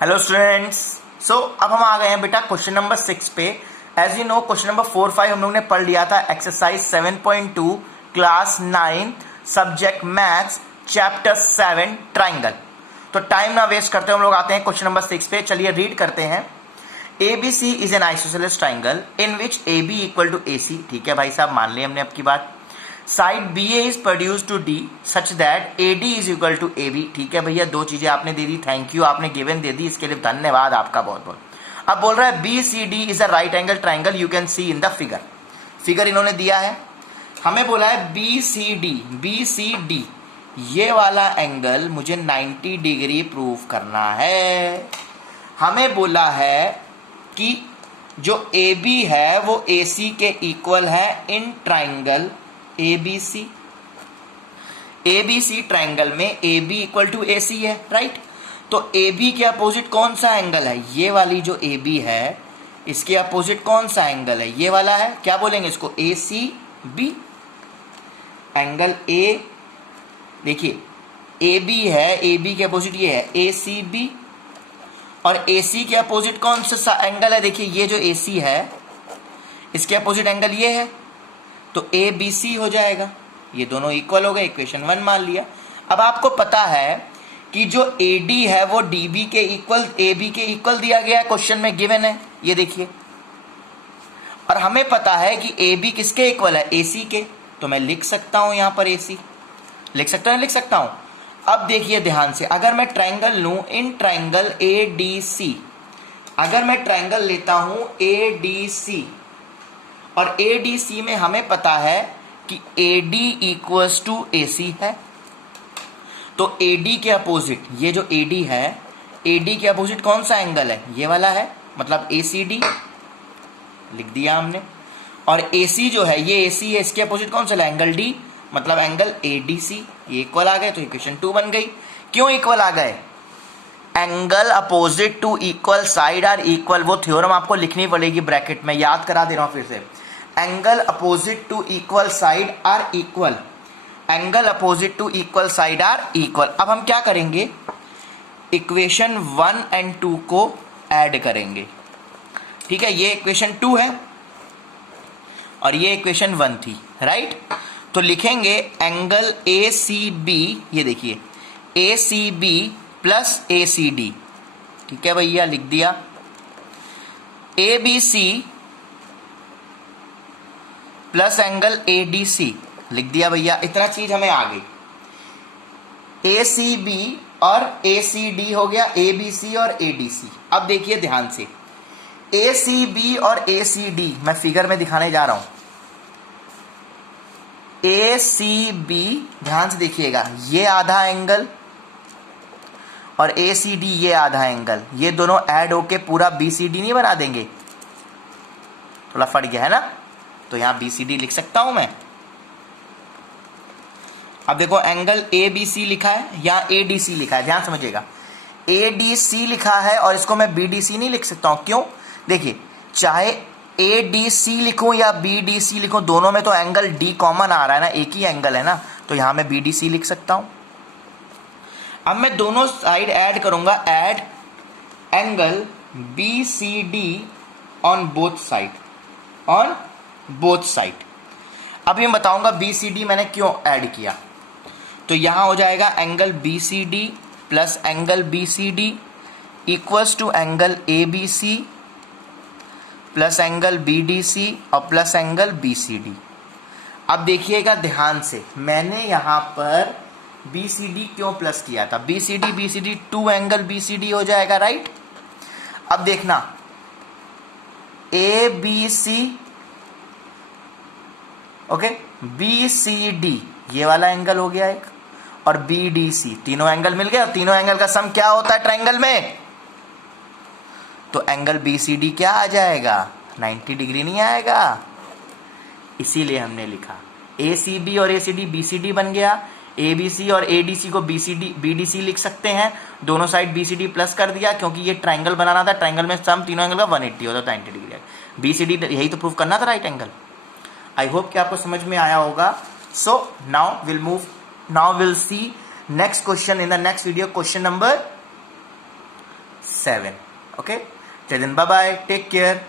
Hello students. अब हम आ गए हैं बेटा क्वेश्चन नंबर 6 पे। As you know question number 4, 5 हम लोग ने पढ़ लिया था। Exercise 7.2 class 9 subject maths chapter 7 triangle. तो टाइम ना वेस्ट करते हम लोग आते हैं क्वेश्चन नंबर 6 पे। चलिए रीड करते हैं। ABC is an isosceles triangle in which AB equal to AC। ठीक है भाई साहब, मान लिया हमने आपकी बात। Side BA is produce to D such that AD is equal to AB। ठीक है भैया, दो चीजें आपने दे दी, थैंक यू, आपने गिवन दे दी, इसके लिए धन्यवाद आपका बहुत बहुत। अब बोल रहा है BCD is a right angle triangle you can see in the figure. Figure इन्होंने दिया है, हमें बोला है BCD ये वाला एंगल मुझे 90 डिग्री प्रूव करना है। हमें बोला है कि जो AB है वो AC के इक्वल है in triangle ABC। ABC triangle में AB इक्वल टू AC है, राइट। तो AB के अपोजिट कौन सा एंगल है? ये वाली जो AB है इसके अपोजिट कौन सा एंगल है? ये वाला है। क्या बोलेंगे इसको? ACB। एंगल A देखिए AB है, AB के अपोजिट ये है ACB। और AC के अपोजिट कौन सा एंगल है? देखिए ये जो AC है इसके अपोजिट एंगल ये है, तो ABC हो जाएगा। ये दोनों इक्वल हो गए, इक्वेशन 1 मान लिया। अब आपको पता है कि जो AD है वो DB के इक्वल, AB के इक्वल दिया गया है, क्वेश्चन में गिवन है, ये देखिए। और हमें पता है कि AB किसके इक्वल है? AC के। तो मैं लिख सकता हूं यहां पर AC लिख सकता हूं। अब देखिए ध्यान से, अगर मैं ट्राइंगल लूं इन ट्राइंगल ADC, अगर मैं ट्राइंगल लेता हूं ADC और ADC में हमें पता है कि AD इक्वल्स टू AC है, तो AD के अपोजिट, ये जो AD है, AD के अपोजिट कौन सा एंगल है? ये वाला है, मतलब ACD लिख दिया हमने। और AC जो है ये AC है, इसके अपोजिट कौन सा एंगल? D, मतलब एंगल ADC। ये इक्वल आ गए तो इक्वेशन 2 बन गई। क्यों इक्वल आ गए? Angle opposite to equal side are equal. वो थ्योरम आपको लिखनी पड़ेगी ब्रैकेट में, याद करा दे रहा हूं फिर से। Angle opposite to equal side are equal, angle opposite to equal side are equal. अब हम क्या करेंगे? इक्वेशन 1 एंड 2 को ऐड करेंगे। ठीक है, ये इक्वेशन 2 है और ये इक्वेशन 1 थी, राइट। तो लिखेंगे एंगल ACB, ये देखिए ACB प्लस ACD। ठीक है भैया, लिख दिया। ABC प्लस एंगल ADC लिख दिया भैया। इतना चीज हमें आ गई। ACB और ACD हो गया, ABC और ADC। अब देखिए ध्यान से, ACB और ACD मैं फिगर में दिखाने जा रहा हूं। ACB ध्यान से देखिएगा, ये आधा एंगल और ACD ये आधा एंगल, ये दोनों ऐड होके पूरा BCD नहीं बना देंगे? थोड़ा फट गया है ना, तो यहां BCD लिख सकता हूं मैं। अब देखो एंगल ABC लिखा है, यहां ADC लिखा है, ध्यान समझिएगा। ADC लिखा है और इसको मैं BDC नहीं लिख सकता हूं। क्यों? देखिए, चाहे ADC लिखूं या BDC लिखूं, दोनों में तो एंगल D कॉमन आ रहा है ना, एक ही एंगल है ना, तो यहां मैं BDC लिख सकता हूं। अब मैं दोनों साइड ऐड करूंगा, add angle BCD on both side, on both side. अभी मैं बताऊंगा BCD मैंने क्यों ऐड किया। तो यहां हो जाएगा angle BCD plus angle BCD equals to angle ABC plus angle BDC और प्लस एंगल BCD। अब देखिएगा ध्यान से, मैंने यहां पर BCD क्यों प्लस किया था? BCD 2 एंगल BCD हो जाएगा, राइट। अब देखना ABC ओके, BCD ये वाला एंगल हो गया एक, और BDC, तीनों एंगल मिल गए। और तीनों एंगल का सम क्या होता है ट्राइंगल में? तो एंगल BCD क्या आ जाएगा? 90 डिग्री नहीं आएगा। इसीलिए हमने लिखा ACB और ACD BCD बन गया, ABC और ADC को BDC लिख सकते हैं। दोनों साइड BCD प्लस कर दिया क्योंकि ये ट्राइंगल बनाना था, ट्राइंगल में सम तीनों एंगल का 180 होता था, 90 डिग्री। BCD यही तो प्रूव करना था, राइट एंगल। आई होप कि आपको समझ में आया होगा। So now will see next question in the next video, question number 7. Okay, till then, bye bye, take care.